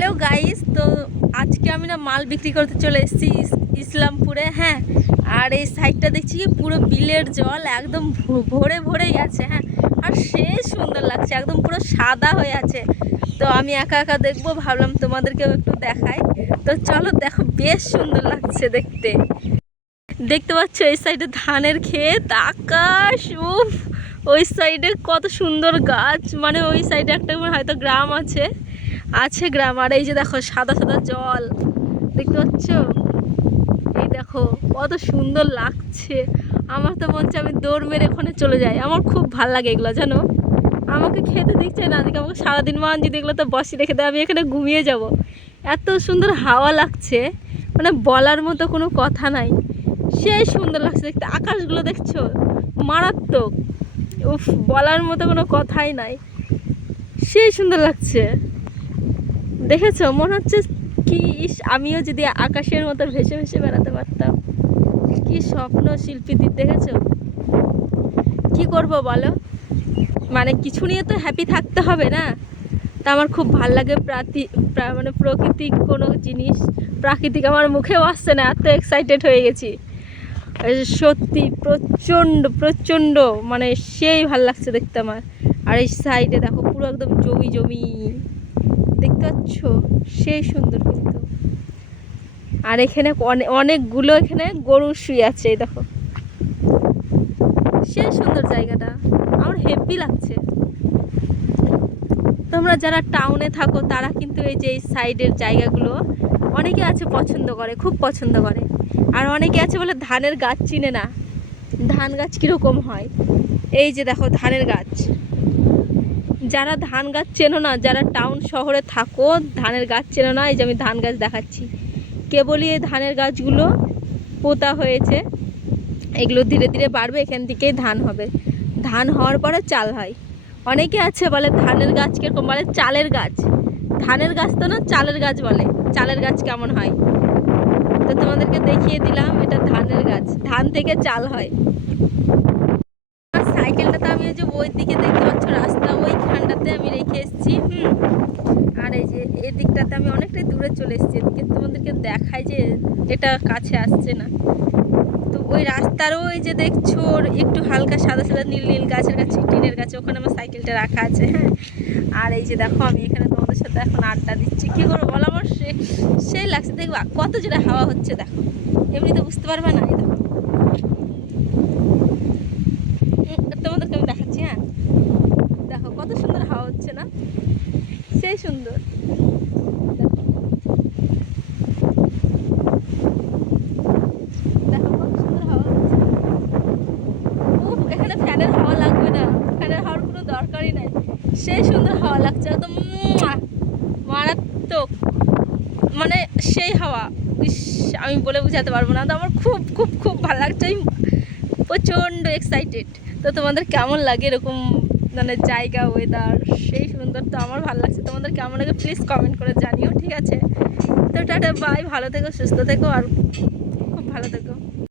Hello guys, তো আজকে আমি না মাল বিক্রি করতে চলে এসেছি ইসলামপুরে। হ্যাঁ, আর এই সাইডটা দেখছি কি পুরো বিলের জল একদম ভরে ভরেই আছে। হ্যাঁ, আর সে সুন্দর লাগছে, একদম পুরো সাদা হয়ে আছে। তো আমি একা একা দেখবো, ভাবলাম তোমাদেরকেও একটু দেখাই। তো চলো দেখো, বেশ সুন্দর লাগছে দেখতে। দেখতে পাচ্ছ এই সাইডে ধানের ক্ষেত, আকাশ, উফ, ওই সাইডে কত সুন্দর গাছ। মানে ওই সাইডে একটা হয়তো গ্রাম আছে গ্রাম। আর এই যে দেখো সাদা সাদা জল দেখতে পাচ্ছ, এই দেখো কত সুন্দর লাগছে। আমার তো মনে হচ্ছে আমি দৌড় মেরে ওখানে চলে যাই। আমার খুব ভালো লাগে এগুলো, জানো। আমাকে খেতে দিচ্ছে না, দিকে আমাকে সারাদিন মান যদি এগুলো তো বসে রেখে দেয়, আমি এখানে ঘুমিয়ে যাব। এত সুন্দর হাওয়া লাগছে, মানে বলার মতো কোনো কথা নাই। সেই সুন্দর লাগছে দেখতে। আকাশগুলো দেখছো, মারাত্মক। উফ, বলার মতো কোনো কথাই নাই, সেই সুন্দর লাগছে। দেখেছো, মনে হচ্ছে কি আমিও যদি আকাশের মতো ভেসে ভেসে বেড়াতে পারতাম। কি স্বপ্ন শিল্পীদের, দেখেছো। কি করব বলো, মানে কিছু নিয়ে তো হ্যাপি থাকতে হবে না। তা আমার খুব ভাল লাগে মানে প্রাকৃতিক কোনো জিনিস। প্রাকৃতিক আমার মুখেও আসছে না, এত এক্সাইটেড হয়ে গেছি। সত্যি প্রচণ্ড প্রচণ্ড, মানে সেই ভাল লাগছে দেখতে আমার। আর এই সাইডে দেখো পুরো একদম জমি জমি, দেখতে পাচ্ছ, সেই সুন্দর কিন্তু। আর এখানে অনেকগুলো এখানে গরু শুয়ে আছে, এই দেখো, সেই সুন্দর জায়গাটা, আমার হেভি লাগছে। তোমরা যারা টাউনে থাকো তারা কিন্তু এই যে এই সাইডের জায়গাগুলো অনেকে আছে পছন্দ করে, খুব পছন্দ করে। আর অনেকে আছে বলে ধানের গাছ চিনে না, ধান গাছ কীরকম হয়। এই যে দেখো ধানের গাছ, যারা ধান গাছ চেনো না, যারা টাউন শহরে থাকো ধানের গাছ চেনো না, এই যে আমি ধান গাছ দেখাচ্ছি। কেবলই এই ধানের গাছগুলো পোতা হয়েছে, এগুলো ধীরে ধীরে বাড়বে, এখান থেকেই ধান হবে। ধান হওয়ার পরে চাল হয়। অনেকে আছে বলে ধানের গাছ কীরকম, বলে চালের গাছ। ধানের গাছ তো না, চালের গাছ বলে। চালের গাছ কেমন হয়, তো তোমাদেরকে দেখিয়ে দিলাম, এটা ধানের গাছ, ধান থেকে চাল হয়। আর সাইকেলটা তো আমি ওই যে ওই দিকে দেখতে পাচ্ছ রাস্তা, ওইখানটাতে আমি রেখে এসেছি। আর এই যে এই দিকটাতে আমি অনেকটাই দূরে চলে এসেছি, এদিকে তোমাদেরকে দেখাই যে এটা কাছে আসছে না। তো ওই রাস্তার ওই যে দেখছো একটু হালকা সাদা সাদা নীল নীল গাছের কাছে, টিনের গাছে, ওখানে আমার সাইকেলটা রাখা আছে। হ্যাঁ, আর এই যে দেখো আমি এখানে তোমাদের সাথে এখন আড্ডা দিচ্ছি। কী করবো বলো, আমার সেই লাগছে। দেখবা কত জোরে হাওয়া হচ্ছে, দেখো, এমনি তো বুঝতে পারবে না। এই দেখো, তোমাদেরকে আমি দেখাচ্ছি। হ্যাঁ, দেখো কত সুন্দর হাওয়া হচ্ছে না, সেই সুন্দর। দেখো কত সুন্দর হাওয়া হচ্ছে। উফ, এখানে ফ্যানের হাওয়া লাগবে না, ফ্যানের হাওয়ার কোনো দরকারই নাই। সেই সুন্দর হাওয়া লাগছে, একদম মারাত্মক, মানে সেই হাওয়া। ইস, আমি বলে বোঝাতে পারবো না। তো আমার খুব খুব খুব ভালো লাগছে, আমি প্রচণ্ড এক্সাইটেড। তো তোমাদের কেমন লাগে এরকম, মানে জায়গা, ওয়েদার সেই সুন্দর। তো আমার ভালো লাগছে, তোমাদের কেমন লাগে প্লিজ কমেন্ট করে জানিও, ঠিক আছে। তো টাটা, বাই, ভালো থেকো, সুস্থ থেকো, আর খুব ভালো থেকো।